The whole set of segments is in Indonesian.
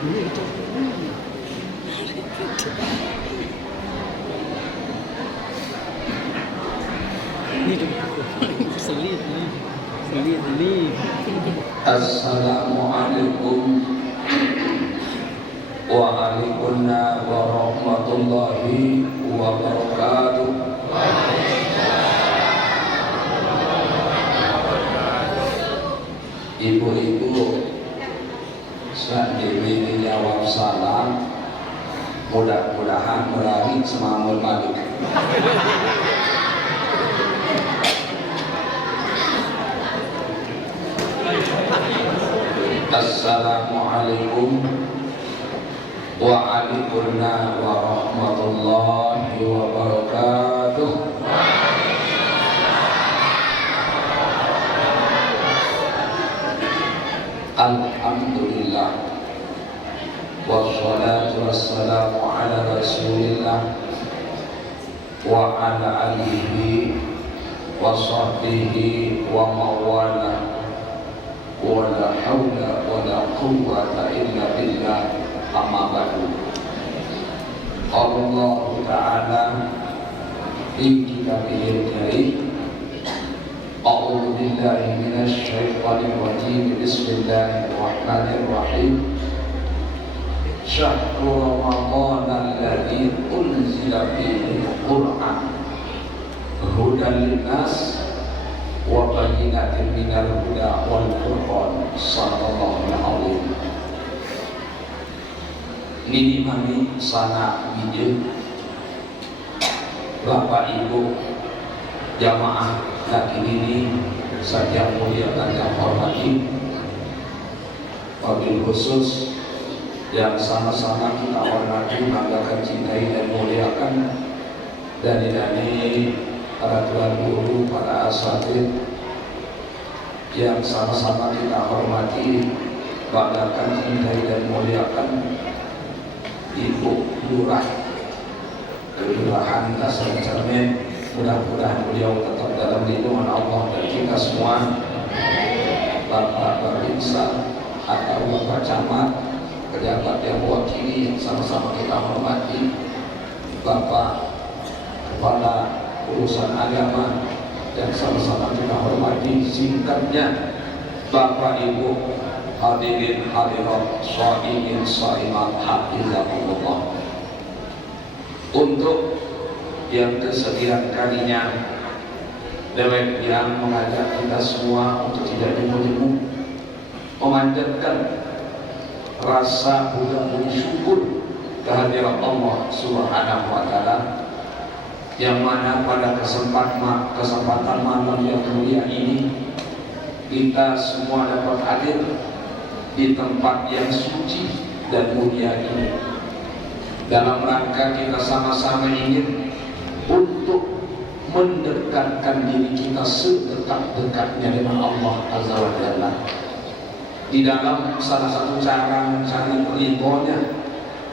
Assalamualaikum waalaikumsalam warahmatullahi wabarakatuh. Ibu-ibu sendiri jawab salam, mudah-mudahan berani semamul malik. Assalamualaikum waalaikumsalam warahmatullahi wabarakatuh. Alhamdulillah wassalatu wassalamu ala rasulillah wa ala alihi wa sahbihi wa mawala wa la hawla wa la quwwata illa billah, amma ba'du. Allah Ta'ala fi kitabihil karim, a'udzu billahi minasy syaithanir rajim, bismillahirrahmanirrahim. Syahrul Ramadan alladzi unzila fihi al-Qur'an hudan linnas wa bayyinatin minal huda wal furqan. Sallallahu alaihi. Nini mami sana bijil Bapak Ibu jamaah lagi ini saja mulia dan yang hormati, wabil khusus yang sama-sama kita hormati, banggakan, cintai dan muliakan dari para tuan guru, para asatidz yang sama-sama kita hormati, banggakan, cintai dan muliakan Ibu Lurah Kelurahan Dasar Cermin. Mudah-mudahan beliau tetap dalam lindungan Allah dan kita semua. Bapak Babinsa atau Bapak Camat, pejabat yang mewakili yang sama-sama kita hormati, Bapak Kepala Urusan Agama yang sama-sama kita hormati, singkatnya Bapak Ibu hadirin hadirat shaimin shaimat hafizahumullah. Untuk yang kesekian kalinya dewek yang mengajak kita semua untuk tidak jemu-jemu memanjatkan rasa puji syukur kehadirat Allah Subhanahu wa Ta'ala, yang mana pada kesempatan malam yang mulia ini kita semua dapat hadir di tempat yang suci dan mulia ini dalam rangka kita sama-sama ingin untuk mendekatkan diri kita sedekat-dekatnya dengan Allah Azza wa Jalla. Di dalam salah satu cara mencari ridhonya,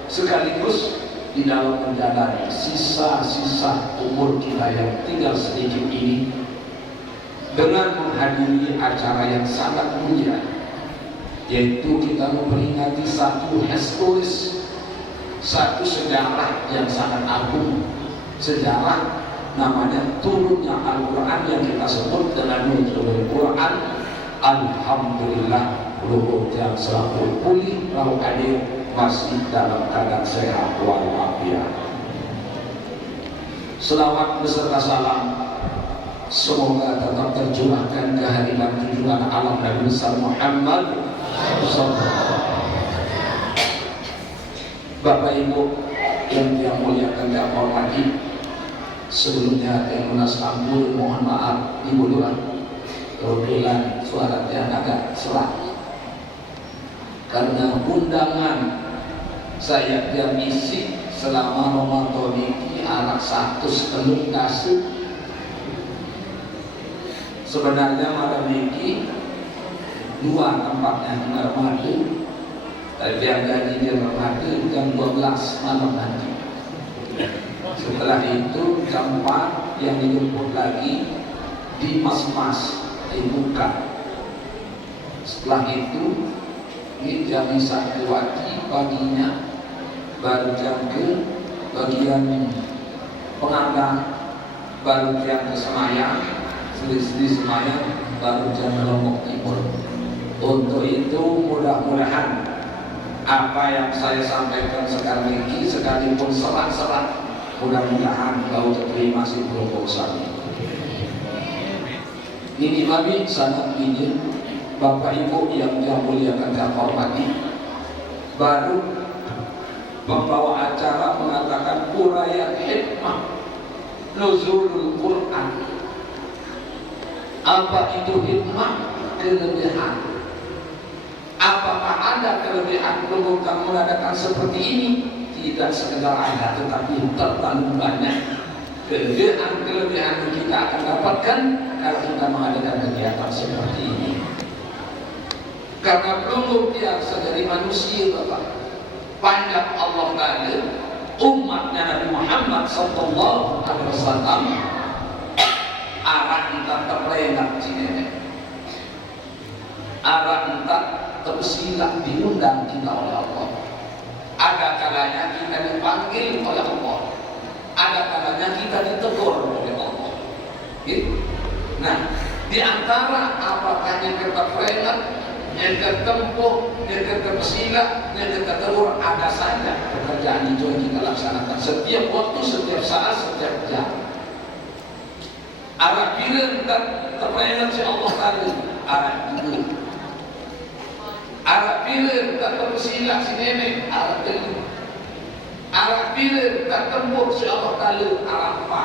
sekaligus di dalam menjalani sisa-sisa umur kita yang tinggal sedikit ini dengan menghadiri acara yang sangat mulia, yaitu kita memperingati satu historis, satu sejarah yang sangat agung, sejarah namanya turunnya Al-Quran yang kita sebut dengan nuzulul Quran. Alhamdulillah, luhur yang selalu pulih, lalu hadir masih dalam keadaan sehat walafiat. Selawat beserta salam semoga tetap tercurahkan kehadiran junjungan alam Nabi besar Muhammad SAW. Bapak Ibu yang muliakan dan hormati, sebelumnya yang menas ampun, mohon maaf Ibu Lurah, kebetulan suaranya agak serak karena undangan saya yang isi selama Ramadan ini anak 1,5 kasih. Sebenarnya malam ini 2 tempatnya di Narmada, tapi ada di Narmada jam 12 malam nanti. Setelah itu jam 4 yang dijemput lagi di Mas dibuka. Setelah itu Ini jam santriwati paginya baru jam ke bagian pengantar, baru jam ke Semayang, selisih Semayang, baru jam Lombok Timur. Untuk itu mudah-mudahan apa yang saya sampaikan sekarang ini, sekalipun serat-serat, mudah-mudahan kau terima masih belum bosan. Ini kami sangat ingin Bapak Ibu yang muliakan dan hormati, baru membawa acara mengatakan uraian hikmah nuzulul Quran. Apa itu hikmah? Kelebihan. Apakah ada kelebihan untuk mengadakan seperti ini? Tidak sekedar ada, tetapi terlalu banyak kelebihan yang kita akan dapatkan kalau kita mengadakan kegiatan seperti ini. Karena belum biasa dari manusia, Bapak. Panjang Allah Ta'ala umatnya Nabi Muhammad sallallahu alaihi wasallam arah entah terlengah cinene, arah entah tersilap diundang kita oleh Allah. Ada kalanya kita dipanggil oleh Allah, ada kalanya kita ditegur oleh Allah. Gitu. Nah, di antara apakah yang kita terlengah, yang tertempuh, yang tersilap, yang tertegur, ada saja pekerjaan itu yang kita laksanakan setiap waktu, setiap saat, setiap jam. Arah bila terperingat si Allah tadi, arah itu. Arah bila tersilap si nenek, arah itu. Arah bila tertempuh si Allah tadi, arah apa?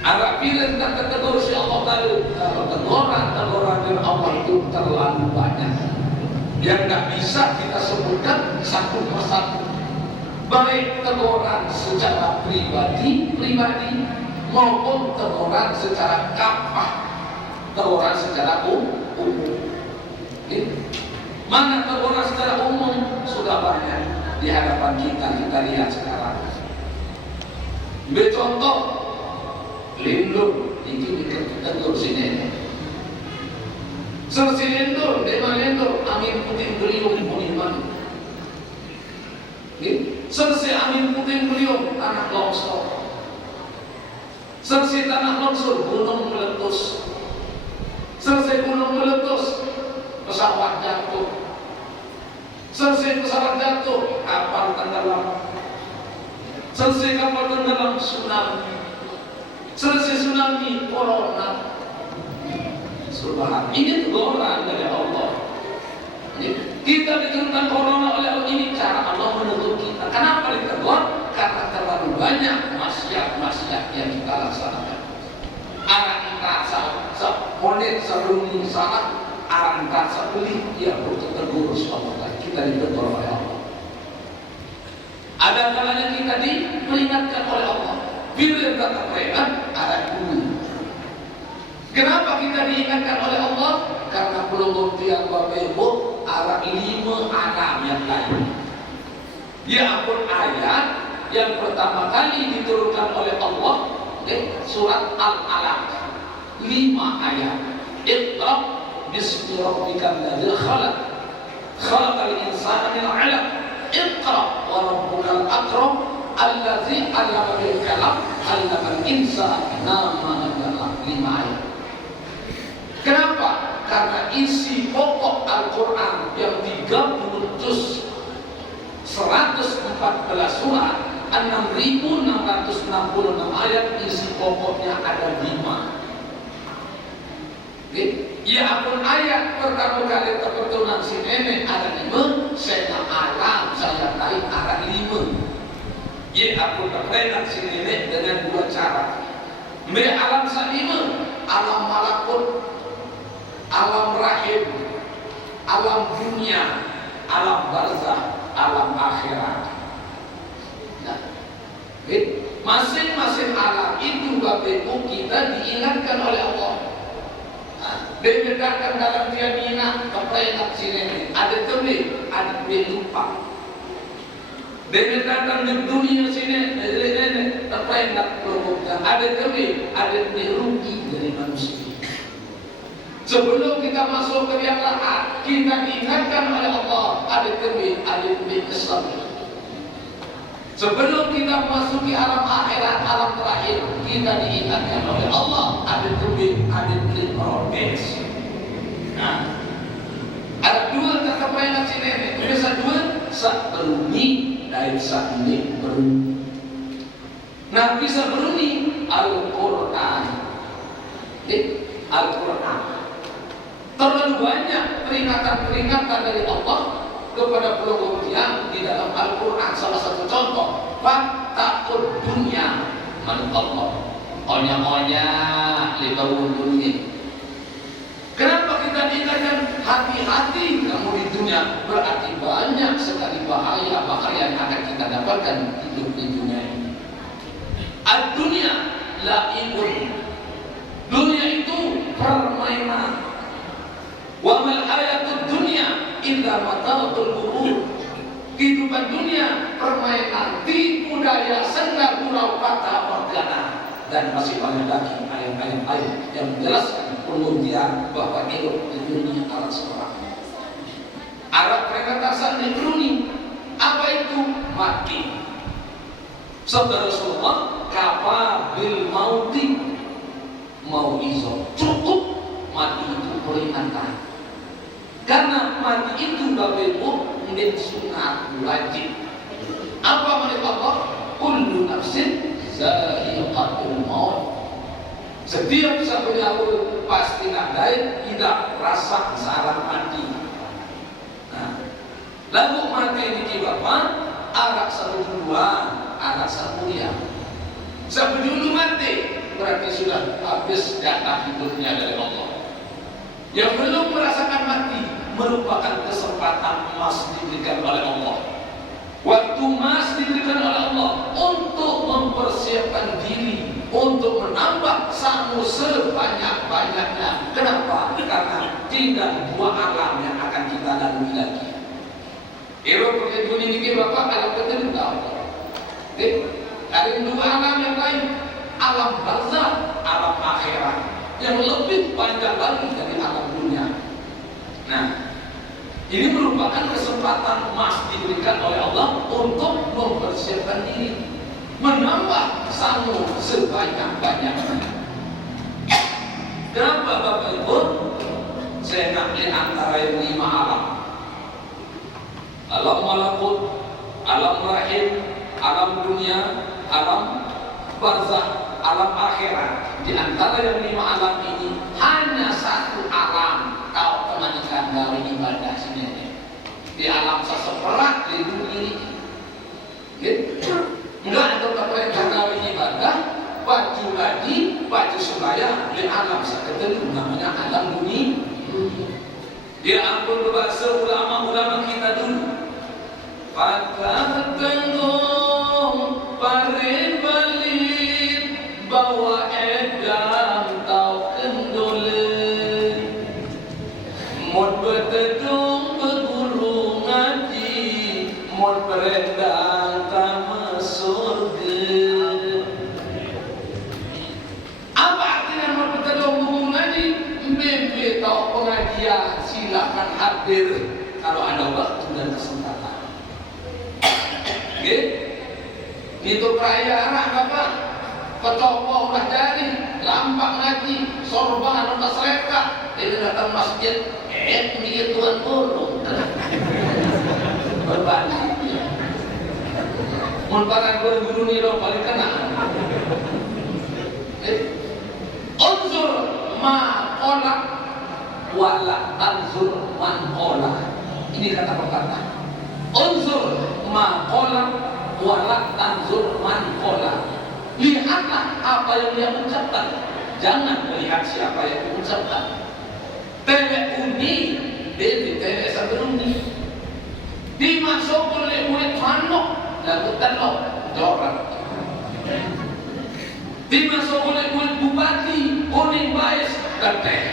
Arah bila tertegur si Allah tadi, teguran dari Allah itu terlalu banyak yang tidak bisa kita sebutkan satu persatu. Baik teguran secara pribadi maupun teguran secara kafah, teguran secara umum. Mana teguran secara umum sudah banyak di hadapan kita lihat sekarang. Contoh lindung itu ditegur sini. Selesai lendur, dengan lendur, angin puting beliung puniman. Selesai angin puting beliung, tanah longsor. Selesai tanah longsor, gunung meletus. Selesai gunung meletus, pesawat jatuh. Selesai pesawat jatuh, kapal tenggelam. Selesai kapal tenggelam, tsunami. Selesai tsunami, corona. Subhanallah, ini teguran dari Allah. Kita diturunkan corona oleh Allah, ini cara Allah menegur kita. Kenapa ditegur? Karena terlalu banyak maksiat yang kita laksanakan. Arah rasa seponet sebelum salah, arah rasa beli dia butuh tegur Allah. Kita ditegur oleh Allah. Ada kalanya kita diperingatkan oleh Allah. Bila kita terperingat, arah bumi. Kenapa kita diingatkan oleh Allah? Karena belum tiang Bapak Ibu arah 5 alam yang lain. Ya ampun, ayat yang pertama kali diturunkan oleh Allah surat Al-Alaq, 5 ayat. Iqra bismi rabbikal ladzi khalaq, khalaqal insana min 'alaq, iqra wa rabbukal akram alladzi 'allama bil qalam 'allamal insana ma lam ya'lam. 5 ayat. Kenapa? Karena isi pokok Al-Quran yang 30 juz, 114 surat, 6.666 ayat, isi pokoknya ada 5. Ya ampun, ayat pertama kali terpertunan si nenek ada 5, saya alam saya tahu ada 5. Ya ampun, terperingat si nenek dengan 2 cara. Alam sa-5, alam malakut, alam rahim, alam dunia, alam barzah, alam akhirat. Nah, masing-masing alam itu Bapak Ibu kita diingatkan oleh Allah. Dibedakan dalam tiamina, terperingat sini. Ada tebe, ada lupa. Dibedakan di dunia sini, terperingat kelompoknya. Ada tebe, ada rugi dari manusia. Sebelum kita masuk ke yang lahat, kita diingatkan oleh Allah, ada demi kesal. Sebelum kita memasuki alam akhirat, alam terakhir, kita diingatkan oleh Allah, ada demi progres. Nah, ada dua kata permainan sini. Biasa dua, sak beruni dari sak ini beruni. Nah, bisa beruni Al-Quran. Al-Quran. Terlalu banyak peringatan-peringatan dari Allah kepada pulau yang di dalam Al-Quran. Salah satu contoh, fattaqud dunya, menurut Allah, onya-onya libawun dunia. Kenapa kita diingatkan hati-hati kamu di dunia? Berarti banyak sekali bahaya-bahaya yang akan kita dapatkan hidup di dunia ini. Ad-dunya la'ibun. Dunia itu permainan. Wa mal hayatud dunya illa mata'ul ghurur. Kehidupan dunia permainan, tipu daya, senda gurau, kata morgana. Dan masih banyak lagi ayat-ayat yang menjelaskan pengertian bahwa hidup di dunia adalah seorang. Arab perkataan yang beruni, apa itu? Mati. Sabda Rasulullah, kafa bil mauti mauizah. Cukup mati itu peringatan. Karena mati itu bagimu menjadi sunat wajib. Apa menurut Allah? Kullu nafsin za'iqatul maut. Setiap satu nyawa pasti ada tidak rasa salah mati. Nah, lalu mati ini bapak anak satu dua, anak satu mulia. Sebelum mati berarti sudah habis jatah hidupnya dari Allah. Yang belum merasakan mati merupakan kesempatan emas diberikan oleh Allah. Waktu emas diberikan oleh Allah untuk mempersiapkan diri, untuk menambah samu sebanyak-banyaknya. Kenapa? Karena tidak dua alam yang akan kita lalui lagi. Ero pergi dunia ini bapak alam keterima Allah. Ada dua alam yang lain, alam barzakh, alam akhirat, yang lebih panjang lagi dari alam dunia. Nah, ini merupakan kesempatan emas diberikan oleh Allah untuk mempersiapkan diri, menambah samu sebanyak-banyaknya. Kenapa Bapak Ibu? Saya nak lihat antara yang 5 alam. Alam malakut, alam rahim, alam dunia, alam barzakh, alam akhirat. Di antara yang 5 alam ini hanya satu alam kau kemanikan dari ibadah sini. Di alam seseperak di dunia ini. Enggak ada keperluan dari ibadah, baju gaji, baju sembahyang di alam seketeru namanya alam dunia. Dia ampun berbahasa ulama-ulama kita dulu. Patah tenggung pare balit bawa edam tau kendole mod betedung berguru ngaji mod berendang tama surga. Apa artinya mod betedung berguru ngaji? Mimpi tau pengajian silakan hadir kalau ada waktu dan kesempatan. Itu perayaan apa? Kecopo udah jadi, lampak ngaji, sorban udah seleka, ini datang masjid, dia tuan burung, berbalik. Muntaran guru ni dong paling kena. Unsur ma olah, wala tanzur man olah. Ini kata pepatah. Unsur ma olah, wala tanzur man olah. Lihatlah apa yang dia ucapkan, jangan melihat siapa yang mengucapkan. Tewek uni, dia tewek sebelumnya dimasuk oleh murid manok dan ketelok joran. Dimasuk oleh murid bupati, kuning bais dan teh.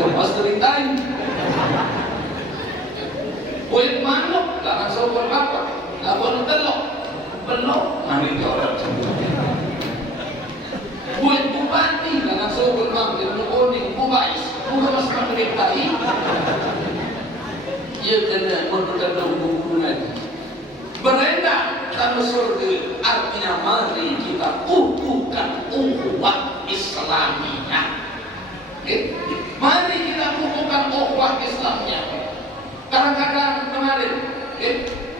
Lepas ceritain. Murid manok, jangan sokol apa, lawan telok. Belum, mari orang. Buat bupati dengan sokol mang, ilmu kuning, bubais, bukan mas menderitahi. ia kena berkata buku lagi. Berendah tanah surga artinya mari kita kukuhkan ukhuwah Islamiyah. Mari kita kukuhkan ukhuwah Islamiyah. Kadang-kadang kemarin,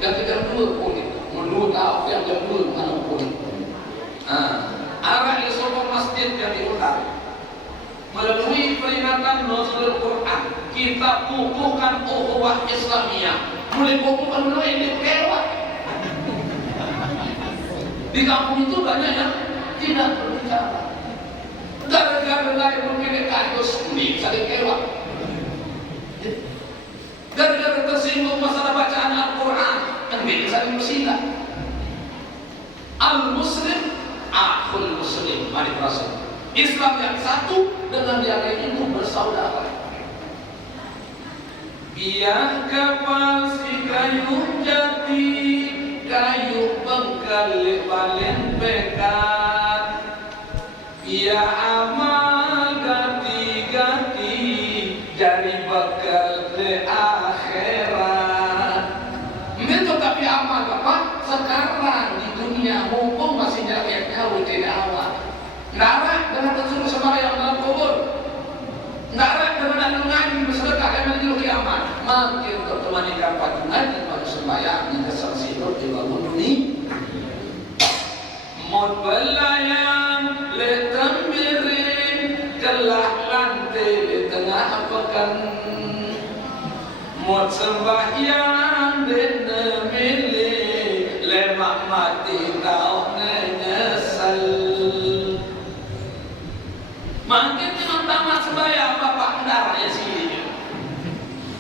jam 2 pun, menurut tahu jam 2 mana pun. Arah di sokong masjid yang diulang melalui peringatan Nuzulul Quran, kita kukuhkan ukhuwah Islamiyah. Mulai kukuhkan dulu yang dikewat. Di kampung itu banyak yang tidak berbicara. Gara-gara lain mungkin itu sulit saling kewat. Gara-gara tersinggung masalah bacaan Al-Quran, yang bisa saling bersilah. Al-Muslim akhul Muslim, mari Rasul. Islam yang satu dengan yang lain itu bersaudara. Biar kapal si kayu jati, kayu bengkal balen pekat. Biar amal ganti-ganti, jadi bekal ke akhirat. Itu tapi amal Bapak sekarang di dunia mumpung masih nyarinya tidak awal. Nara dengan tersuruh sembahyang dalam kubur, nara dengan ngaji bersedekah yang menjadi kiamat. Makin tertemanikan pagi ngaji pada sembahyang di dasar situ di bangun ini. Mod belayang letam birin kelah lantai di tengah pekan. Mod sembahyang dan milih lemak mati kau menyesal. Makin memang tamat sembahyang Bapak darah ya sini.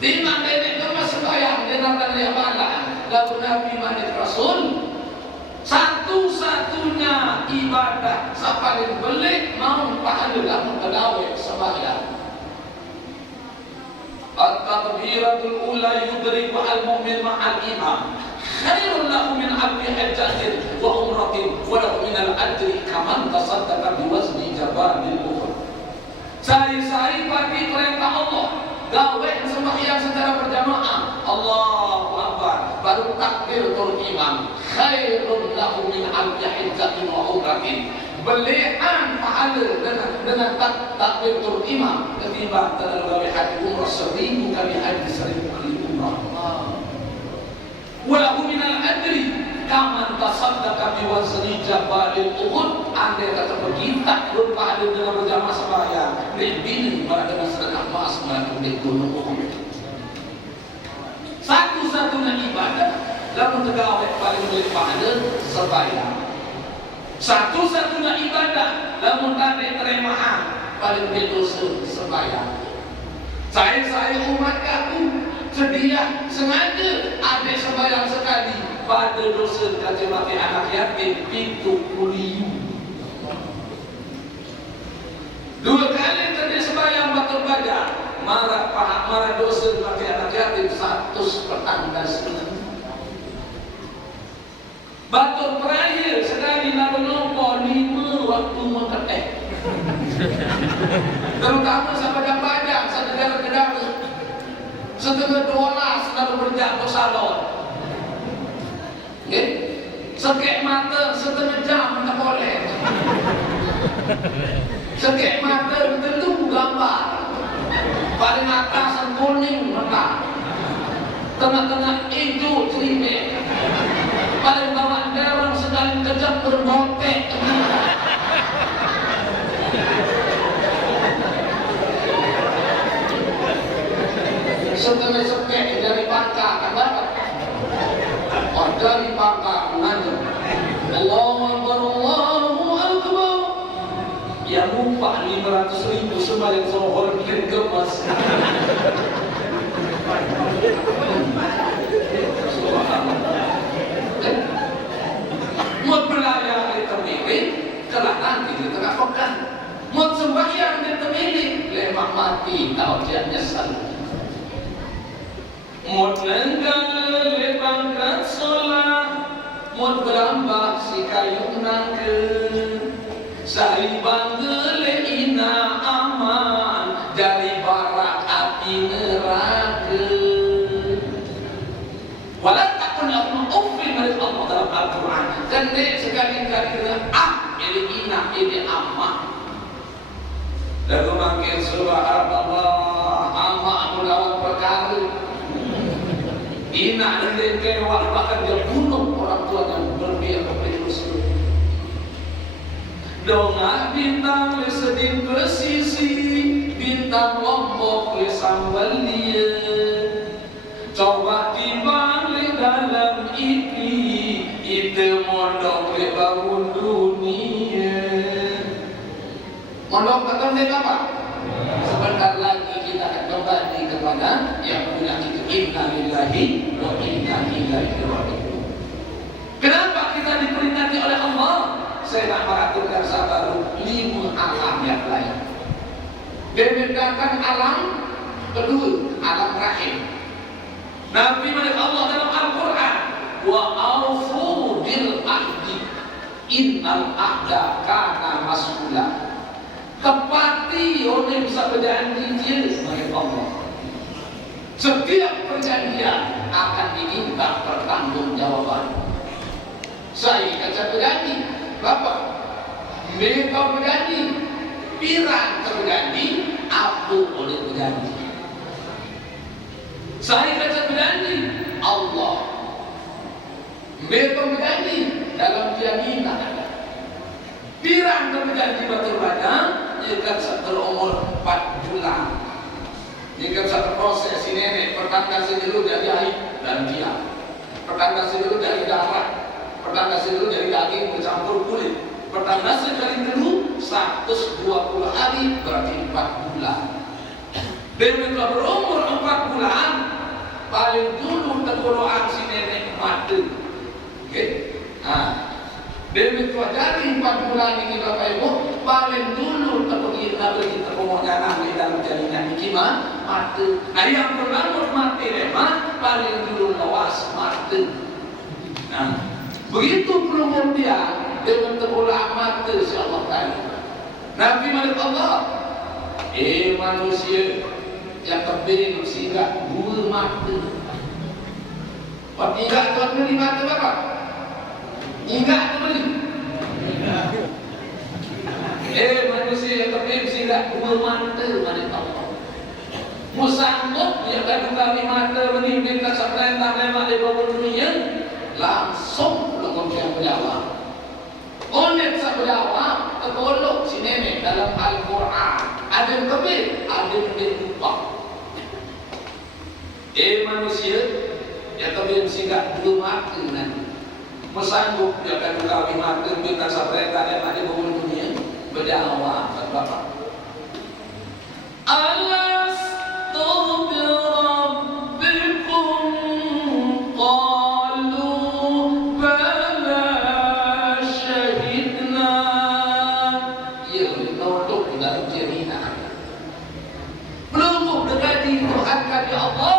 Di mana ini cuma sembahyang dengan tanda amalan. Lalu Nabi Muhammad Rasul satu-satunya ibadah paling belik mau pahala dalam pegawai sembahyang. At-takbiratul ula yudriku al-mu'min ma'al imam khairun lahu min abdi hajjatin wa umratin wa lahu min al-ajri kaman tasaddaqa biwazni jabalil ukhra. Sehari-hari pagi perintah Allah, gawe sembahyang secara berjamaah, Allahu Akbar, baru takbiratul imam khairun lahu min abdi hajjatin wa umratin. Belian pahala dengan takbiratul imam ketimbang dalam gawe haji umrah 1000 kali haji 1000 kali umrah. Walahu minal adri kaman tasaddaqa biwazni jabalil Uhud. Andai kata begitu berpahala dengan berjamaah sembahyang lebih pada dengan sedekah emas melalui gunung Uhud. Satu-satunya ibadah dalam tegawai paling berpahala sembahyang. Satu-satunya ibadah namun tarik teremahan paling berdosa sembahyang. Saya umat aku sedia sengaja ada sembahyang sekali pada dosa kata mati anak yatim pintu kuliu. 2 kali tadi sembahyang batul baja marah dosa mati anak yatim 100 petanda setengah. Batul terakhir sekali lalu lupa 5 waktu mengetek. Terutama sampai jam pajak sedekah-sedekah setengah $12 lalu berjatuh salon. Sekek mata setengah jam tak boleh. Sekek mata tentu gambar. Paling atas kuning merah, tengah-tengah hijau celimeh. Paling bawah derang sekali kejap bermotek. Setengah sekek dari pangkal kan dapat. Oh, dari pangkal mengajar. Allahu Akbar, Allahu Akbar. Ya lupa 500.000 sembahyang zuhur bikin gemas. Mau belayar di temili, telah nanti di tengah pekan. Mau sembahyang di temili, lemak mati kalau dia nyesal. Mau nenggal lebangkan sholat, mau berambah si kayu nangke, sari bangga leina aman dari barak api neraka. Ina dan kewak, bahkan dia bunuh orang tuanya berpihak kepada Rasul. Dongak bintang le sedin pesisi, bintang lombok le sambal dia. Coba timbang le dalam iki, itu mondok le bangun dunia. Mondok kata mereka apa? Sebentar lagi kita akan kembali kepada yang punya kita. Inna lillahi wa inna ilaihi raji'un. Kenapa kita diperingati oleh Allah? Saya nak meraturkan sabaru 5 alam yang lain. Membedakan alam kedua, alam rahim. Nabi menurut Allah dalam Al-Quran, wa aufu bil ahdi innal ahda kana mas'ula. Tepati orang bisa berjanji dia sebagai Allah. Setiap perjanjian akan diminta pertanggungjawaban. Saya kata berjanji, Bapak, mereka berjanji, pirang terjanji, apa boleh berjanji? Saya kata berjanji, Allah. Mereka berjanji dalam jaminan ada. Pirang terjanji betul banyak, jika setelah umur 4 bulan. Jika satu proses si nenek pertanda sedulu dari air dan dia, pertanda sedulu dari darah, pertanda sedulu dari daging bercampur kulit, pertanda sekali dulu 120 hari berarti 4 bulan. Dan setelah berumur 4 bulan, paling dulu tenggorokan si nenek mati. Oke, Demi tua dari 4 bulan ini Bapak Ibu, paling dulu kita pemohongan di dalam jaringan ini mati. Nah yang berlamut mati remah, paling dulu lawas mati. Nah, begitu berumur dia dengan terpulang mati si Allah tadi. Nabi Malik Allah, manusia yang kebing sehingga bulu mati. Tidak tuan beli mati Bapak. Ingat tu beli. Manusia yang kebim sehingga dua mata Malik Allah. Musanggup dia akan kami mata menimbin sampai tak lemak di bawah dunia, langsung belum yang berjawab. Onet sa berjawab, tergolok si nenek dalam Al-Quran. Ada yang kebim, ada yang lupa. Manusia yang kebim sehingga dua mata nanti. Mesanggup dia akan kami mati minta sampai tak ada di bawah dunia berjawab Bapak. Alastu bi rabbikum qalu bala syahidna. Ya, untuk dalam jaminan. Belum dekati Tuhan kami Allah.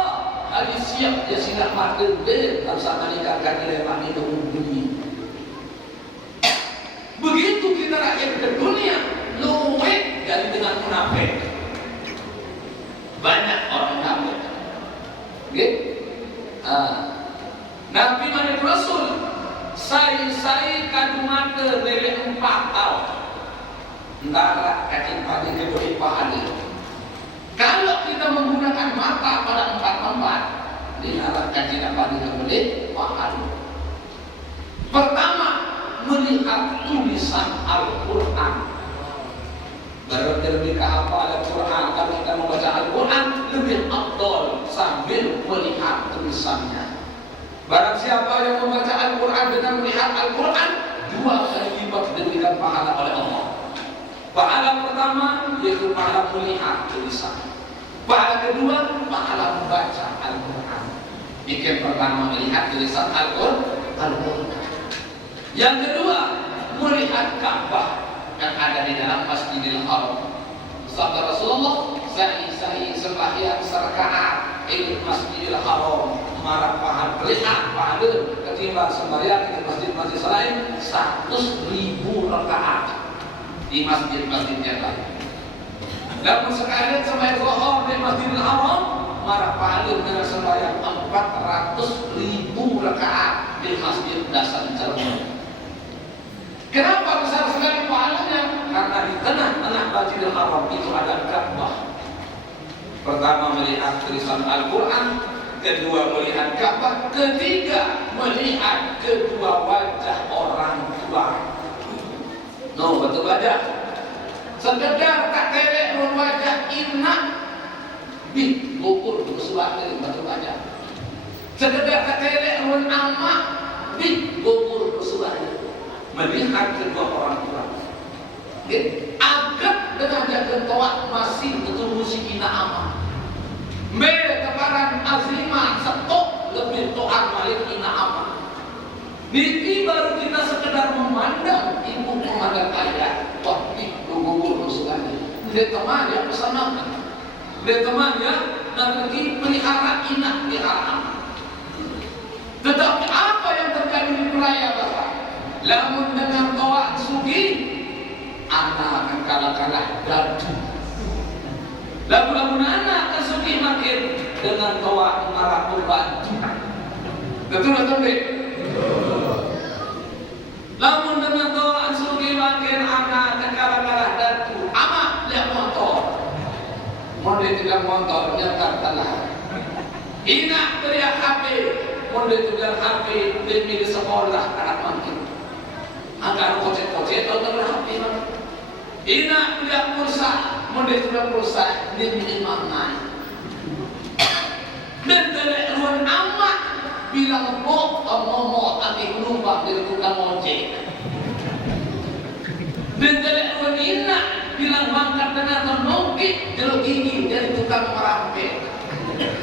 Hari siap dia siap mati dia sama nikahkan lemak itu dunia. Begitu kita lahir ke dunia, luwek dari dengan munafik. Banyak orang munafik. Oke? Nabi Muhammad Rasul saya kadu mata dari 4 tahun. Entahlah kacing padi kedua pahala. Kalau kita menggunakan mata pada 4 tempat, diharapkan tidak pada boleh paham. Pertama, melihat tulisan Al-Quran. Baru lebih hafal Al-Quran. Kalau kita membaca Al-Quran, lebih afdal sambil melihat tulisannya. Barang siapa yang membaca Al-Quran dengan melihat Al-Quran, 2 kali lipat diberikan pahala oleh Allah. Pahala pertama yaitu pahala melihat tulisan. Pahala kedua pahala membaca Al-Quran. Yang pertama melihat tulisan Al-Quran. Yang kedua melihat Ka'bah yang ada di dalam Masjidil Haram. Sabda Rasulullah, saya sembahyang serakaat di Masjidil Haram, marah pahala melihat pahala ketimbang sembahyang di masjid-masjid lain 100.000 rakaat di masjid-masjid yang lain. Namun sekalian sembahyang zuhur di Masjidil Haram, marah pahala dengan sembahyang 400.000 rakaat di masjid dasar Jerman. Kenapa besar sekali pahalanya? Karena di tengah-tengah Masjidil Haram itu ada Ka'bah. Pertama melihat tulisan Al-Quran, kedua melihat Ka'bah, ketiga melihat kedua wajah orang tua. No, betul wajah. Sekedar tak kelek wajah inak bih gugur bersuara betul wajah. Sekedar tak kelek amak bih gugur bersuara. Melihat kedua orang tua. Agak dengan jaga toak masih betul musik ina amak. Keparan azimah setok lebih to'an malik ina apa. Niki baru kita sekedar memandang ibu memandang ayah. Wah, ibu gugur sekali. Dia teman ya pesanan. Dia teman ya dan lagi pelihara inak pelihara anak. Tetapi apa yang terjadi di peraya bahasa? Lamun dengan to'an sugi, anak akan kalah-kalah dadu. Lagu-lagu anak kesuki makin dengan toa marah bantu. Betul dek? Lamun dengan toa kesuki makin anak kekala-kala datu. Amak lihat motor. Monde tidak motor yang katalah. Inak beriak HP. Monde tidak HP demi sekolah anak makin. Angkat kocet-kocet atau dengan HP. Inak beriak pulsa. Monde sudah perusahaan demi imangan dan telekruan amat bilang bok ngomong tapi penumpang dari tukang ojek dan telekruan inak bilang mangkat dengan menungkit jeruk gigi dari tukang merampek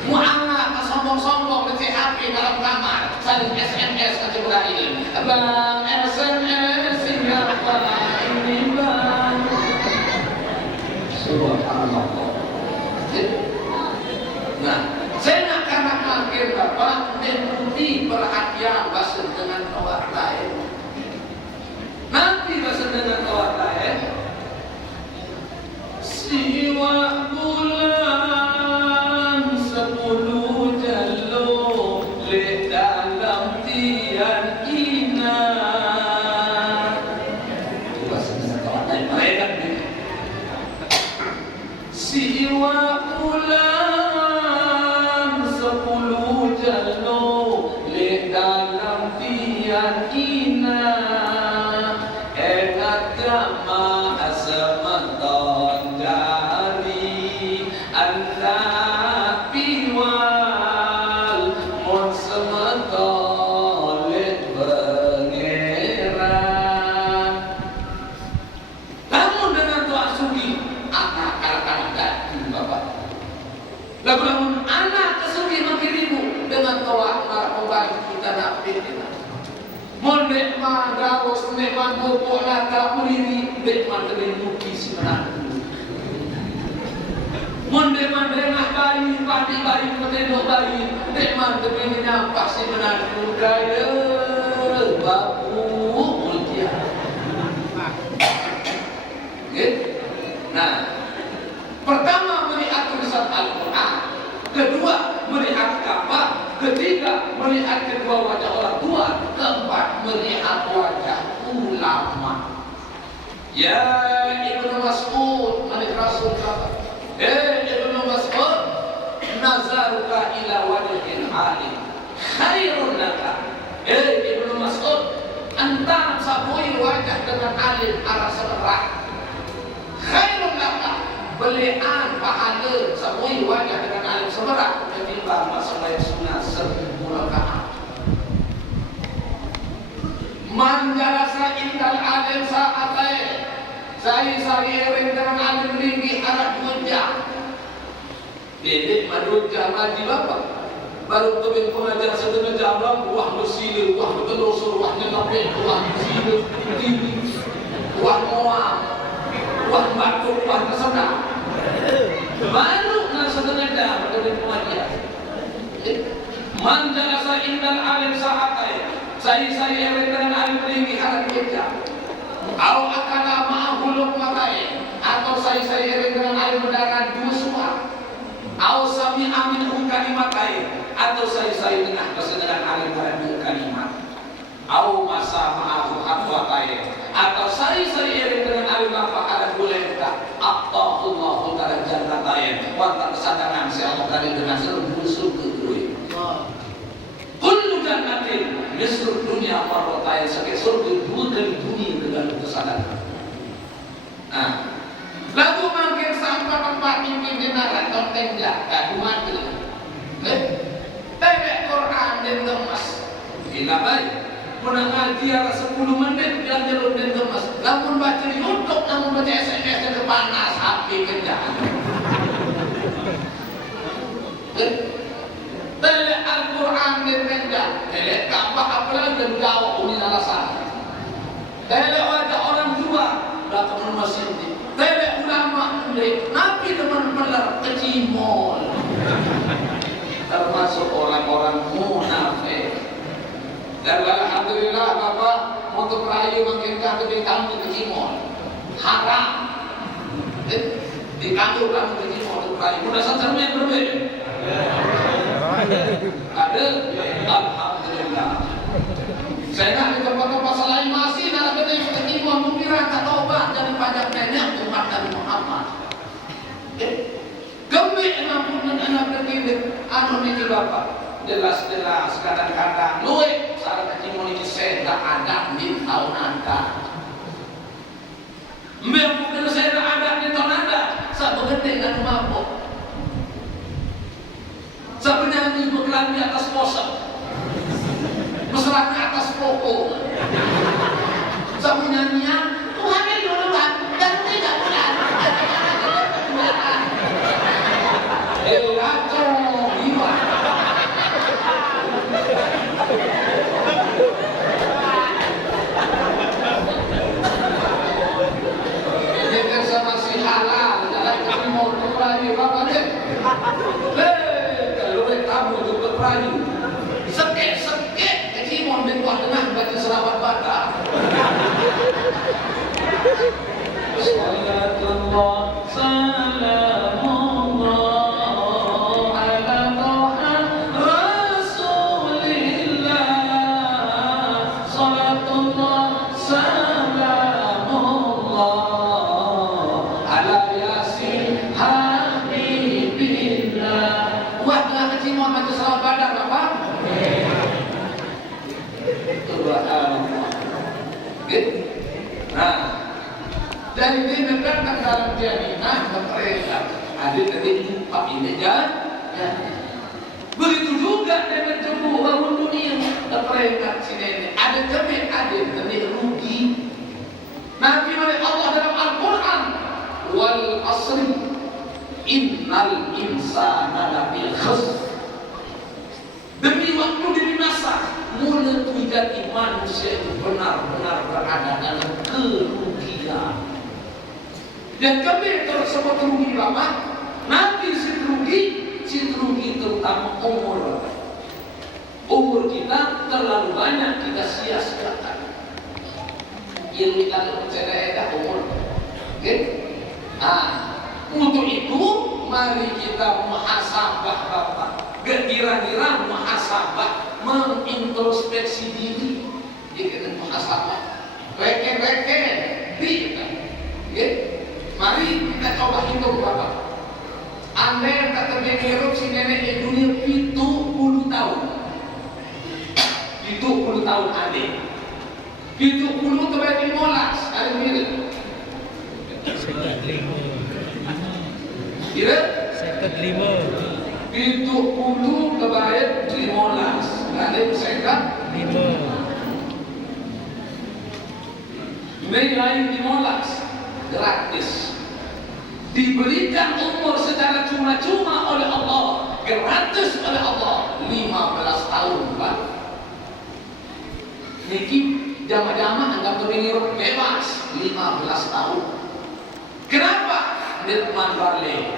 mu anak sombong-sombong di HP dalam kamar saling SMS ke Jibril bang SMS siapa ini bang. Subhanallah. Nah, saya nak kanak makin bapak memberi perhatian bahasa dengan tawar lain. Nanti bahasa dengan tawar lain. Siwa bulan 10 jalur le dalam tian ina. Bahasa dengan tawar lain. Mereka siwa bulan 10 jalur le dalam tian ina enak jama asamanton dari anak piwal mon semanton le pengeran. Namun dengan doa sugi anak lagu-lagu anak kesugi makirimu dengan toa marah pembaik kita nak pilih. Mondek ma daus nek man bobo nata uliri dek man dengan muki si menantu. Mondek man denah bayi pati bayi petendok bayi dek man dengan nyampak si menantu kaya babu mulia. Nah, pertama melihat tulisan Al-Quran, kedua melihat Ka'bah, ketiga melihat kedua wajah orang tua, keempat melihat wajah ulama. Ya Ibnu Mas'ud, Malik Rasul kata, Ibnu Mas'ud, nazaruka ila wajhil alim khairun laka. Ibnu Mas'ud, antara sabui wajah dengan alim arah seberang khairun laka, belian pahala sabui wajah dengan alim seberang ketimbang masalah sunnah 1000 rakaat. Man jalasa indal alim sa'atain, saya ering dengan alim tinggi arah 2 jam. Dedek madujah wajib apa? Baru tebing pengajar 1 jam lah, wah bersilir, wah bertelusur, wah nyelapin, wah bersilir, wah moang, wah batuk, wah kesenang. Baru nak 1 jam tebing pengajar. Man jalasa indal alim sa'atain, saya ering dengan alim tinggi arah 2 jam. Au akala ma'ahuluk matai, atau saya ering dengan alim mendarat 2 suara. Au sami amin kalimat lain, atau saya dengan dengan alim mendarat 2 kalimat. Au masa ma'ahu hatwa lain, atau saya ering dengan alim apa ada boleh tak. Allahumma ta'ala jannah lain, wantak kesadaran si Allah kali dengan seluruh surga. misru dunia marratain, sakit surga 2 kali dunia dengan kesadaran. Nah, lalu makin sampai tempat ini dinarat konten jaga dua tu. Tengok Quran dan gemas. Gila baik. Pernah ngaji arah 10 menit yang jalur dan gemas. Namun baca YouTube, namun baca SMS dan panas HP kerjaan. Tengok Al-Quran dan menjak. Tengok Kaabah apalagi dan jauh ini alasan. Tengok wajah orang tua. Belakang masjid. Tengok ulama mulia. Nabi teman pelar kecimol. Termasuk orang-orang munafik. Dan alhamdulillah Bapak untuk rayu makin kata di kamu kecimol. Haram. Di kamu kecimol untuk rayu. Mudah saja berbeda. Ada. Alhamdulillah. Saya nak di tempat-tempat selain masih dalam bentuk ketimuan mungkiran tak obat dari pajak nenek umat Nabi Muhammad. Gembik ampun anak berkidik anu niki bapak jelas-jelas kadang-kadang luwe salah ketimuan ini saya tak ada di tahun anda. Mbak bukan saya tak ada di tahun anda. Saya bergede dengan mabuk. Saya bernyanyi berkelan di atas posok. Mesra ke atas pokok. Saya menyanyian Tuhan itu duluan dan tidak bulan. Elaco iwa. Jika sama si halal dalam ketimur keperayu apa deh? Kalau kamu juga keperayu sekek kecimon dan kuah tengah baca selawat baca. Salatullah salamullah ala Taha Rasulillah. Salatullah salamullah ala Yasin Habibillah. Buatlah kecimon baca selawat baca apa? Nah, dari ini datang dalam jaminan mereka ada tadi jumpa ini jadi. Begitu juga dengan tubuh bangun dunia mereka sini ada kami ada tadi rugi. Nabi oleh Allah dalam Al-Quran wal asri innal insana lafi khusr. Demi waktu demi masa mulai menjadi manusia itu benar-benar berada dalam kerugian. Dan kami tersebut rugi apa? Nanti si rugi terutama umur. Umur kita terlalu banyak kita sia-siakan. Ilmu kalau percaya umur. Okay? Untuk itu mari kita muhasabah Bapak. Kira-kira muhasabah mengintrospeksi diri. Dia muhasabah. Reken diri kita. Mari kita coba hitung Bapak. Anda yang tak terhirup si nenek di dunia 70 tahun. 70 tahun Anda. 70 terbaik 15 kali mirip. Kira? Sekot 5. 70 terbaik 15 kali sekat 5. Nilai 15 gratis. Diberikan umur secara cuma-cuma oleh Allah, gratis oleh Allah 15 tahun Pak. Niki jama-jama anggap berhirup bebas 15 tahun. Kenapa? Nirman balik.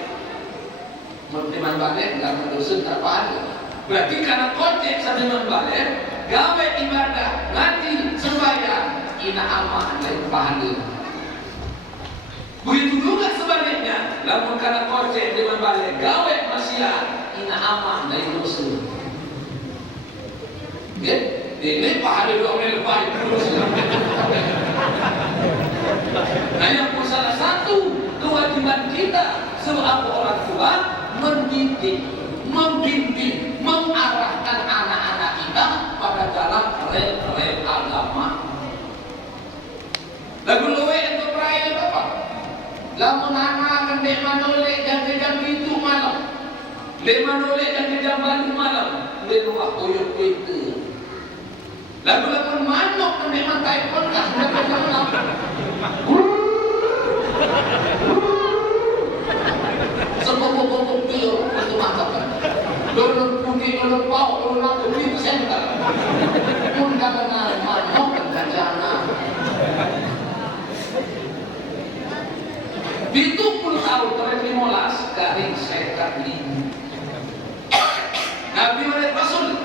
Nirman balik enggak mendosa tak pahala. Berarti karena kocek sama balik, gawe ibadah, ngaji, sembahyang, ina aman dan pahala. Begitu juga sebaliknya, lamun karena kocek dengan balik, gawe maksiat, ina aman dari dosa. Ini pahala dua lebih dosa. Nah, yang salah satu kewajiban kita sebagai orang tua mendidik, membimbing, mengarahkan anak-anak kita pada jalan rep agama. Lagu luwe itu perayaan apa? Lamun anak kendek manolek jam itu malam. Le manolek jam balik malam. Le luah koyok itu. Lagu manok kendek mantai pun lah. Sebab-sebab dia itu mantap kan. Lulur putih, lulur pau, lulur lampu itu senter. Pun dah kenal manok dan gajana. 70 tahun terus 15 garing sekat 5. Nabi Muhammad Rasul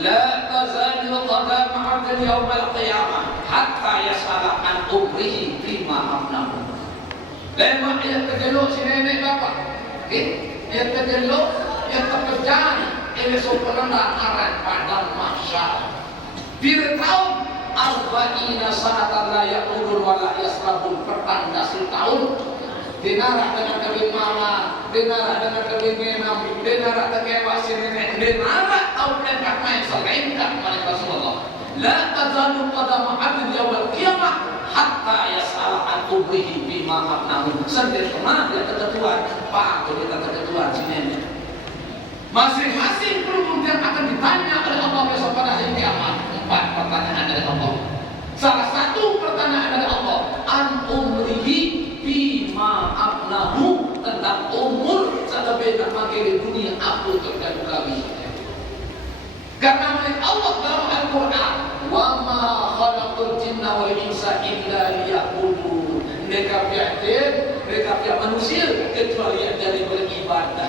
la tazalu qadam 'abdin yaum al-qiyamah hatta yas'ala an umrihi fima afnahu. Lema yang terjeluk si nenek bapak, yang terjeluk, yang terkejar, ini sempurna arat pada masa. Bila tahun arba'ina sanatan la ya'udun wa la yasrabun, pertanda setahun dinarak dengan kebin mama, dinarak dengan kebin menam, dinarak dengan si nenek, dinarak tahun dan main selain tak pada Rasulullah. La tazalu qadam 'abdin yawmal qiyamah hatta yas'ala an umrihi bima afnahu. Sendiri pernah dia ketentuan, Pak, kita ketentuan si nenek. Masing-masing kemudian akan ditanya oleh Allah besok pada hari kiamat. 4 pertanyaan dari Allah. Salah satu pertanyaan dari Allah, an umrihi bima afnahu, tentang umur sampai nak makin di dunia apa terjadi kami. Karena milik Allah dalam Al-Quran, wa ma khalaqul jinna wal insa illa liya'budun. Mereka pihak manusia kecuali yang dari beribadah.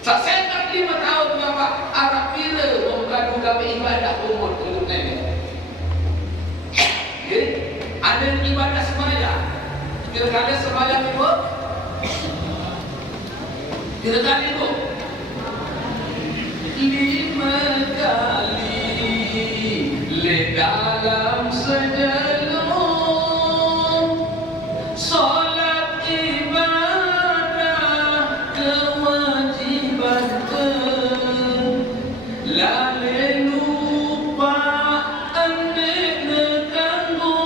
Saya 5 tahun berapa Arab bila membantu kami ibadah umur untuk nenek. Ada ibadah sembahyang. Kira-kira sembahyang ibu? Kira-kira ibu? 5 kali le dalam sejalur solat ibadah kewajiban lale lupa anek nekanggu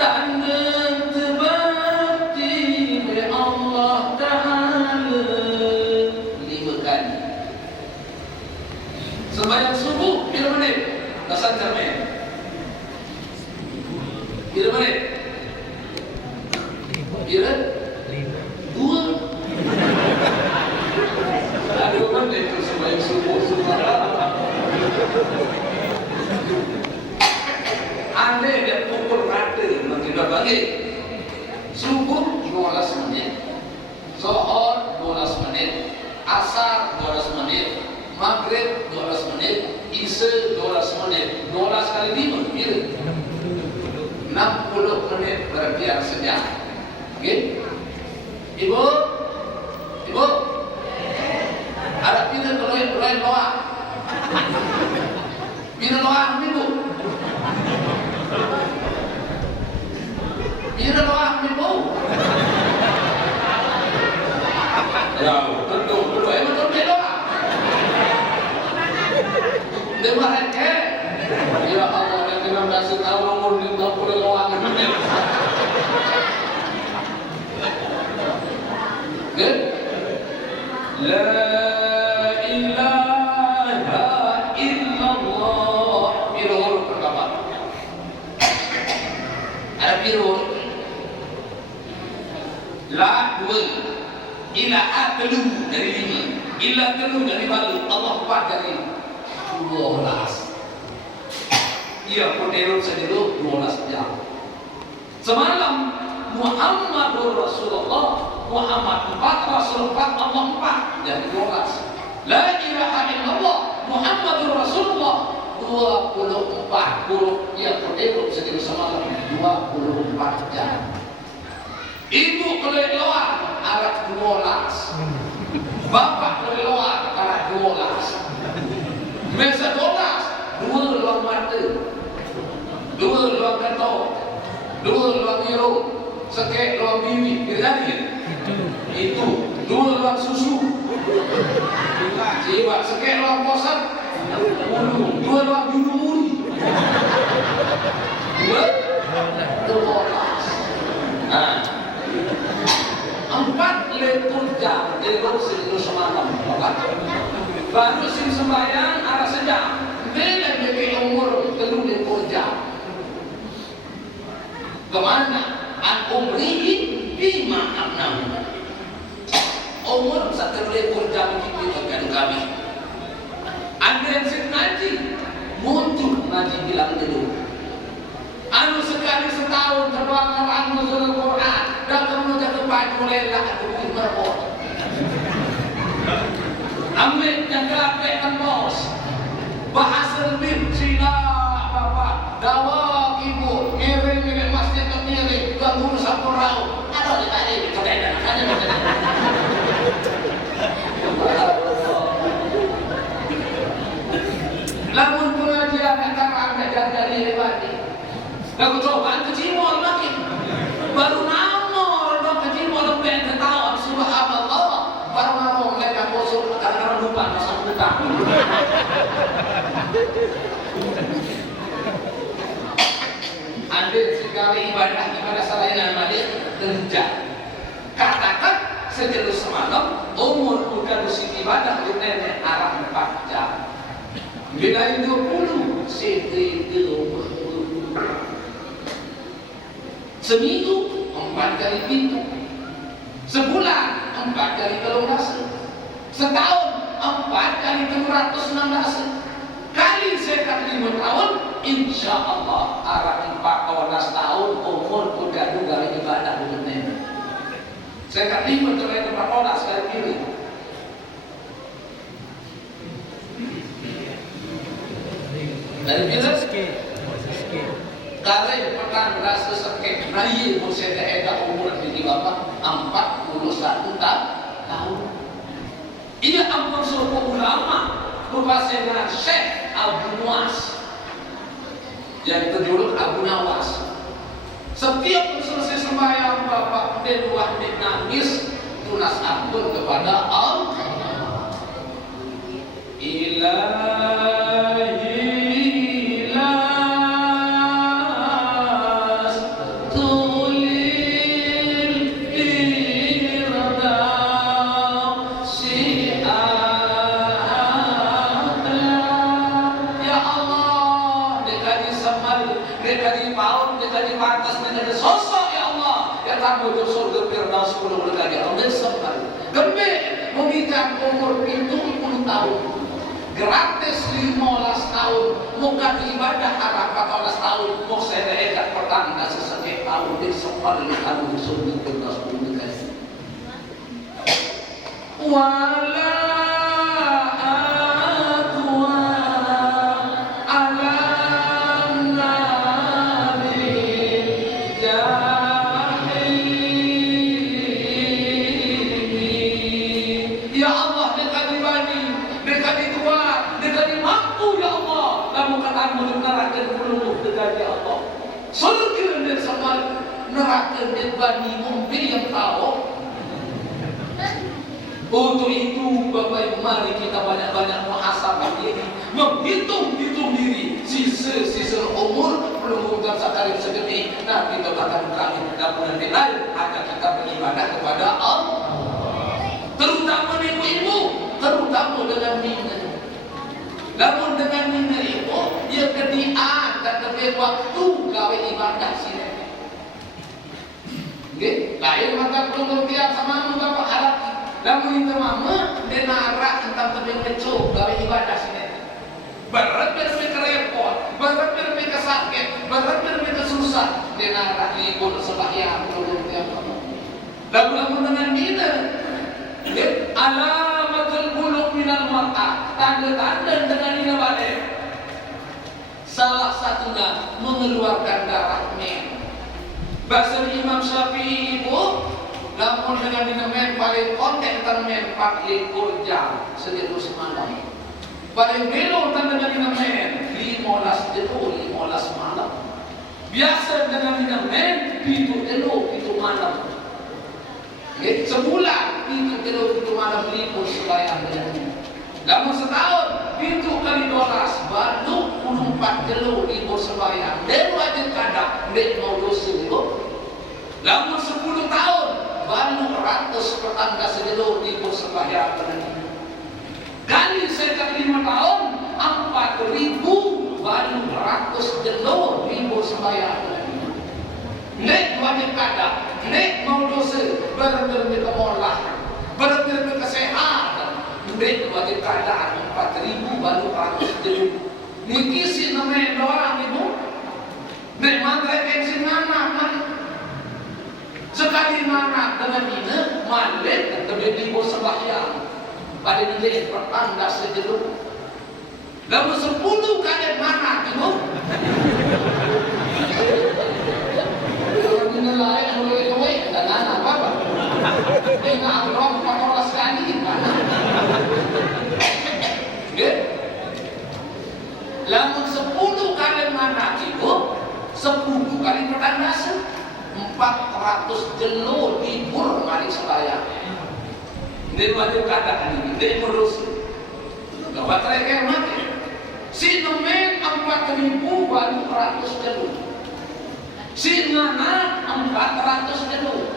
tanda terbakti oleh Allah Ta'ala 5 kali. Sembahyang subuh berapa menit? Dasar cermin. Berapa menit? Berapa? 2. Ada menit itu sembahyang subuh. Anda dia pukul rata nanti dah bagi. Subuh 12 menit, Zuhur 12 menit, Asar 12 menit, Maghrib 12 menit, Isya 12 menit. 12 kali 5 bila? 60 menit berbiar sejam. Okey? Ibu? Ibu? Ada bila keluar doa? Bila doa ibu? Bila doa ibu? Ya, tentu. Emang betul doa. Dengar ke? Ya Allah, yang 16 tahun umur 50 orang. Good? La ilaha illallah. Birul pertama. Ada birul. La 2. Ilaha telu dari 5. Ila telu dari balik. Allah 4 dari 12. Ia poterut sendiri 12 jam. Semalam Muhammadur Rasulullah, Muhammad 4, Rasul 4, Allah 4, jadi 12. La ilaha illallah Muhammadur Rasulullah 24 huruf. Ia poterut sendiri semalam 24 jam. Ibu kelelawar alat 12. Bapak kelelawar alat 12. Mesa 12, 2 luang mata, 2 luang kantong, 2 luang hidung, sekek luang bibir, kira itu 2 luang susu, jiwa sekek luang kosan, Dua juru muri. Dua terbolas. Nah, 4 jam elok sejauh semalam. Baru sim sembahyang arah sejam. Bila bagi umur 3 jam. Kemana? An umrihi bima amnahu. Umur 3 jam kita kan kami. Ada yang ngaji, muncul ngaji bilang dulu. Anu sekali setahun terbang nuzul Quran, dan kemudian kepada lelah aku berbot. Ambil yang kelapek bos. Bahasa lebih Cina apa? Dawa ibu, ngiring masjid ke ngiring, ganggu satu rau. Ada di tadi kedai ada. Lamun pengajian antara anda dari lewati. Lalu coba ke Cimol lagi. Baru namor dong ke Cimol lebih ketawa subhanallah. Baru namor mereka bosor karena lupa masa hutang. Ambil sekali ibadah selain amalia kerja. Katakan sejauh semalam umur bukan usia ibadah nenek arah 4 jam. Bila 20 seminggu 4 kali pintu, sebulan 4 kali 13, setahun 4 kali 316 kali sekat 5 tahun, insya Allah arah 14 tahun umur udah juga ibadah benar. Sekat 5 terlalu 14 kali pilih. Dari bila kalau pekan rasa sakit, naik bersih eda umur di bawah 41 tahun. Ini ampun suku ulama berpasang dengan Syekh Abu Nuwas yang terjuluk Abu Nawas. Setiap selesai sembahyang bapak dan wahid nangis tunas ampun kepada Allah. Ilahi menuju surga Firdaus 10 kali Allah sekali. Gembir menginjak umur 70 tahun. Gratis 15 tahun. Muka ibadah arah 14 tahun. Mau saya edak pertanda sesekali tahun di sekali kamu di surga Firdaus 10 kali. Wala neraka dan bani umbi yang tahu. Untuk itu Bapak mari kita banyak-banyak muhasabah diri, menghitung diri sisa umur belum sekali segini. Nah kita akan kami dapat nilai agar kita beribadah kepada Allah. Terutama ibu-ibu, terutama dengan mina. Namun dengan mina itu dia kediaan dan lebih waktu gawe ibadah sini. Lain mata pengertian sama bapak harap. Namun itu mama dia narak tentang tebing kecil gawe ibadah sini. Berat lebih kerepot, berat lebih kesakit, berat lebih kesusah. Dia narak libur sembahyang pengertian mama. Namun dengan ini, alamatul buluk minal mar'ah, tanda-tanda dengan ini balik. Salah satunya mengeluarkan darah merah. Bahasa Imam Syafi'i ibu, namun dengan dinamen paling konten termen 40 jam sejauh semalam. Paling belum dengan dinamen 15 malam. Biasa dengan dinamen pintu malam. Sebulan pintu malam libur sembahyang dengan. Namun setahun pintu kali 12 jelo libur sembahyang. Dan wajib kadang dek mau dosa dulu. Lama 10 tahun baru 100 petanda sejelo libur sembahyang. Kali sekitar 5 tahun 4.000 baru 100 jelo libur sembahyang. Nek wajib kadang, nek mau dosa berbeda kemolah, berbeda kesehatan. Nek wajib kadang 4.000 baru 100 jelo. Niki si namanya orang itu, nek mantra kensin anak man. Sekali anak dengan ini malik lebih libur sembahyang. Pada nilai pertanda sejeluh. Lalu 10 kali anak itu. Kalau dinilai mulai dan anak apa? Dengan Allah 14 kali mana? Lalu 10 kali anak itu 10 kali pertanda 400 jelo libur mari sembahyang. Ini wajib kadang ini, ini merus. Gak baterai kayak mati. Si nemen 4.000 baru 100 jelo. Si nana 400 jelo.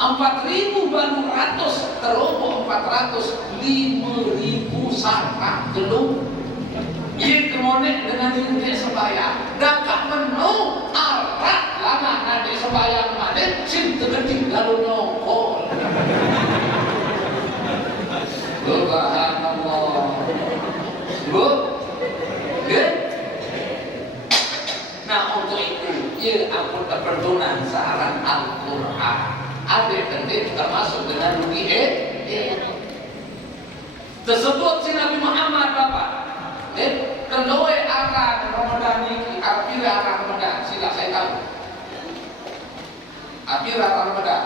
4.000 baru 100 teroboh 400 5.000 sarang jelo. Ia kemonek dengan ini sembahyang. Dan kak menu arat lama nanti sembahyang mana sin tergetik lalu nongol. Subhanallah. Bu, nah untuk itu, ia aku terperdunan saran Al-Quran. Ada penting termasuk dengan rugi tersebut si Nabi Muhammad Bapak. Kalau arah Ramadan ini, apabila arah Ramadan, sila saya tahu. Apabila arah Ramadan,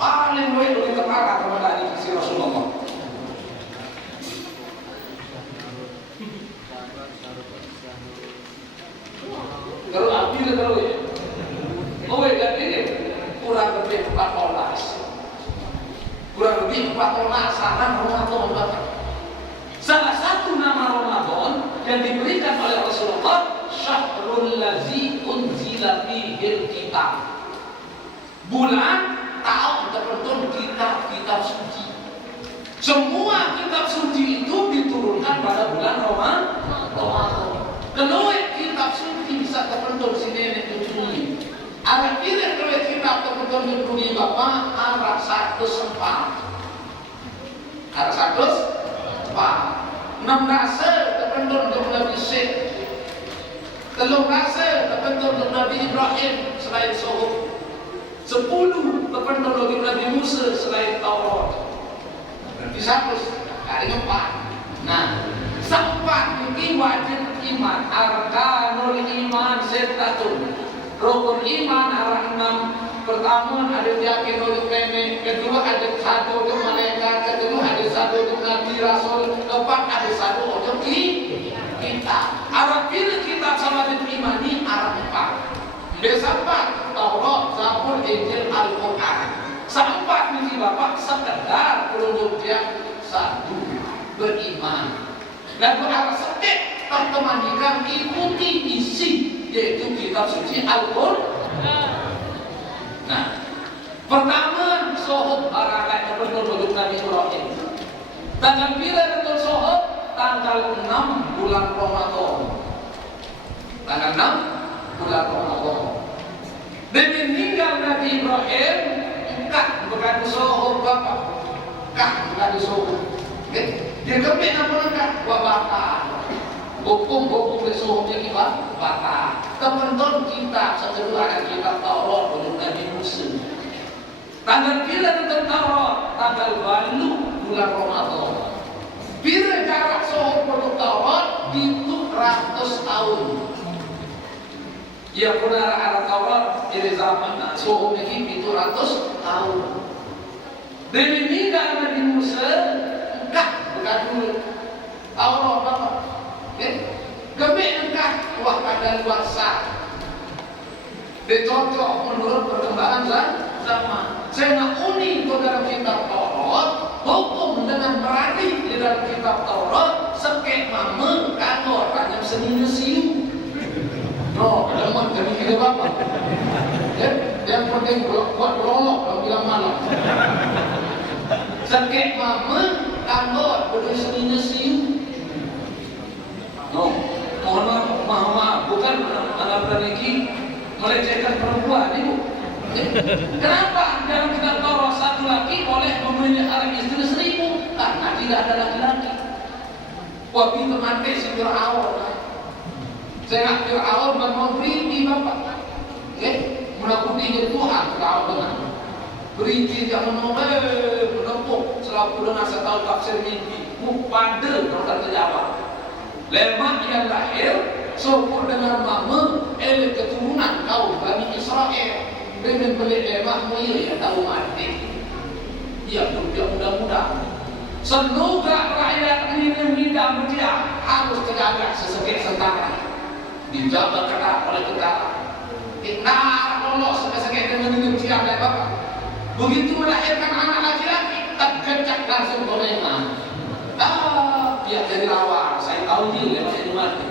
paling baik lebih arah Ramadan ini si Rasulullah. Kalau apabila kalau ya, jadi kurang lebih 14, kurang lebih 14 saran Ramadan Bapak. Salah satu nama Ramadan yang diberikan oleh Rasulullah, Syahrul Lazi Unzila Fihil Kitab. Bulan tahun tertentu kitab suci. Semua kitab suci itu diturunkan pada bulan Ramadan. Kalau kitab suci bisa tertentu si nenek cucu ini. Arah kira kalau kitab tertentu di Bapak arah 104. Arah 104. 6 rasa terbentuk untuk Nabi Syekh, 3 rasa terbentuk untuk Nabi Ibrahim selain Suhuf, 10 terbentuk untuk Nabi Musa selain Taurat. Berarti 100 kali 4. Nah, 4 ini wajib iman. Arkanul iman settatun. Rukun iman arah 6. Pertama ada yakin oleh nenek, kedua ada satu untuk malaikat, kedua ada satu untuk Nabi Rasul, keempat ada satu untuk kita. Arah pilih kita sama dengan iman ini arah 4. Biasa 4 Taurat, Zabur, Injil, Al-Quran. 4 ini Bapak sekedar pelunjuk yang satu beriman. Lalu arah sedek pertemankan ikuti isi yaitu kitab suci Al-Quran. Nah, pertama Suhuf barangkali betul-betul Nabi Ibrahim. Tanggal bila betul Suhuf? Tanggal 6 bulan Ramadan. Tanggal 6 bulan Ramadan. Demi meninggal Nabi Ibrahim, kah bukan Suhuf Bapak, kah bukan Suhuf. Dia kembali apa wabatan. Hukum di Suhufnya kita batal. Teman-teman kita setelah ada kitab Taurat untuk Nabi Musa. Tanggal bila tentang Taurat, tanggal bulan Ramadan. Bila jarak Suhuf untuk Taurat itu 100 tahun. Ya benar arah Taurat dari zaman Suhuf ini itu 100 tahun. Demi meninggal Nabi Musa, enggak bukan dulu Taurat Bapak. Kami engkau wah keadaan luar sah. Dicocok menurut perkembangan zaman. Saya nak unik dalam kitab Taurat, hukum dengan berani di dalam kitab Taurat, sekek mama kantor banyak seni siu. Tapi kita apa? Yang penting buat berolok kalau bilang malam. Sakit mama, kandot, berdua siu. No, mohon maaf, bukan anak lagi melecehkan perempuan, ibu. Kenapa dalam kitab Taurat satu laki boleh memelihara istri 1000? Karena tidak ada laki-laki. Wah, pintu mati si Fir'aun. Saya nak Fir'aun mau berinti bapak. Menakuti Tuhan Fir'aun dengan berinti yang menempuk selaku dengan saya tahu tafsir mimpi. Pada kalau terjawab. Lemak yang lahir sopur dengan mama keturunan kaum Bani Israel. Dengan beli lemak mulia yang tahu mati. Ya mudah-mudah. Semoga rakyat ini dia harus terjaga sesegek setara. Dijaga ketat oleh kita. Kita lolos sesegek dengan ini dia dan bapak. Begitu melahirkan anak laki-laki, tergecek langsung gorengan. Biar jadi lawan. Saya tahu dia lemak itu mati.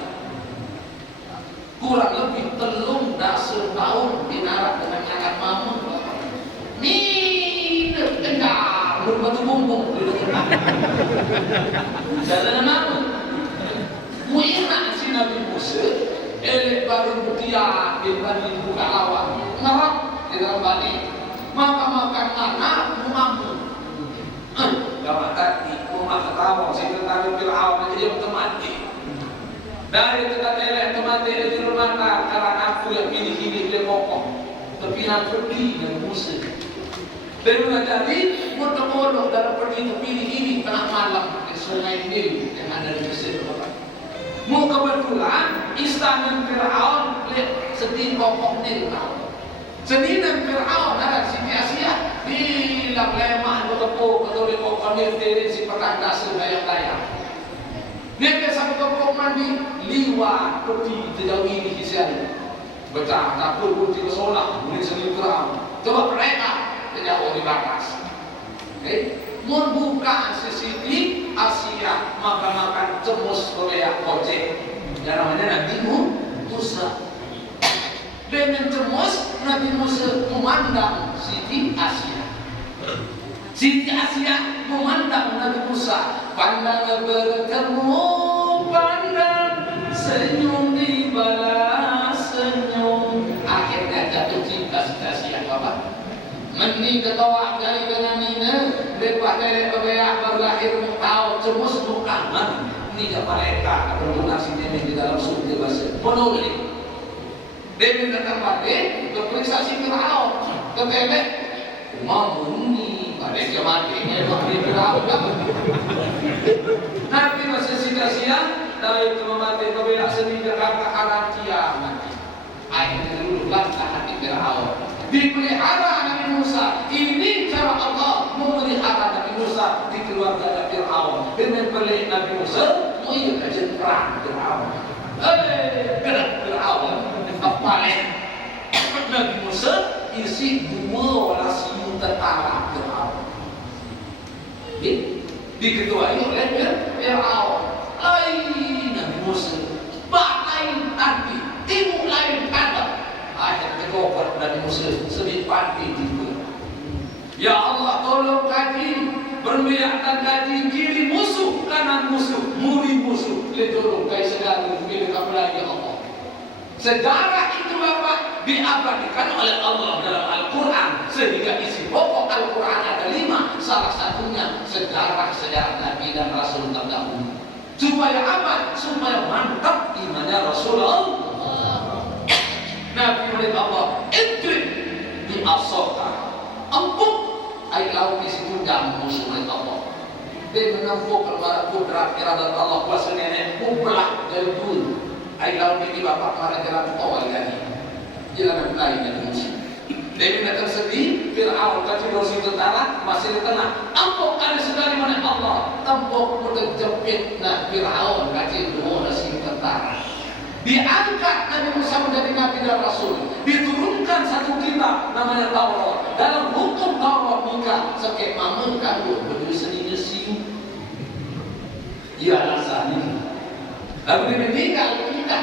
Kurang lebih 13 tahun dinarak dengan anak mama. Nih, enggak berbatu bumbung. Jalan mama. Muina si Nabi Musa, elek baru butian di bani buka lawan, ngerap di dalam bani. Maka makan anak mampu. Kalau tadi mau makan tahu, saya tentang Fir'aun aja dia mati. Dari tempat elek mati di rumah karena aku yang pilih hidup dia pokok. Tapi yang pergi dengan Musa. Dan jadi bodoh-bodoh dalam pergi pilih ini tengah malam di sungai Nil yang ada di Mesir. Mau kebetulan istana Fir'aun sedih pokok Nil. Sedih Fir'aun ada Siti Asia bilang lemah bertepuk atau di pokok Nil si perang dasar daya-daya. Dia sampai pokok mandi liwat pergi sejauh ini kisahnya. Becah takut pun tidak solah boleh sedih Fir'aun. Coba mereka jauh di batas. Membuka Siti Asia makan cemus Korea kocek. Dan namanya Nabi Musa. Dengan cemus Nabi Musa memandang Siti Asia. Siti Asia memandang Nabi Musa. Pandang bertemu, pandang senyum dibalas senyum. Akhirnya jatuh cinta Siti Asia Bapak. Mending ketawa dari dengan Nina, lepas dari bebeak berlahir tahu cemus bukan ini dia mereka berdonasi nenek di dalam surga bahasa penulis. Dia datang balik berperiksa si Fir'aun ketebek mamuni pada jemaatnya mati Fir'aun. Nabi masih sia-sia dari mati bebeak sendiri kata haram kiamat. Akhirnya dulu langkah hati Fir'aun. Dipelihara Nabi Musa. Ini cara Allah memelihara Nabi Musa di keluarga Nabi Fir'aun. Dengan pelik Nabi Musa, mulia kajian perang Fir'aun. Gerak Fir'aun. Kepalik Nabi Musa isi 12 tentara Fir'aun. Diketuai oleh Fir'aun. Nabi Musa. Bak lain tadi, timur lain ada. Akhirnya koper dari Muslim sedih panti juga. Ya Allah tolong kaji bermiak dan kaji kiri musuh kanan musuh muri musuh letolong kai segala milik apa ya Allah. Sejarah itu Bapak diabadikan oleh Allah dalam Al-Quran sehingga isi pokok Al-Quran ada 5. Salah satunya sejarah Nabi dan Rasul terdahulu. Supaya apa? Supaya mantap imannya Rasulullah. Nabi oleh Allah idrib di asoka empuk air laut di situ dan musuh oleh Allah. Dia menempuh kepada kudrat iradat Allah kuasanya membelah dari dulu air laut ini bapak marah jalan awal kali jalan lain dari musuh. Dia minta tersedih Fir'aun kacau dosi tentara masih di tengah empuk ada sekali mana Allah tempuk mudah jepit nah Fir'aun kacau dosi tentara. Diangkat Nabi Musa menjadi Nabi dan Rasul. Diturunkan satu kitab namanya Taurat. Dalam hukum Taurat nikah sekek mama kandung berdua sendiri siu. Ya alasannya. Lalu dia meninggal kita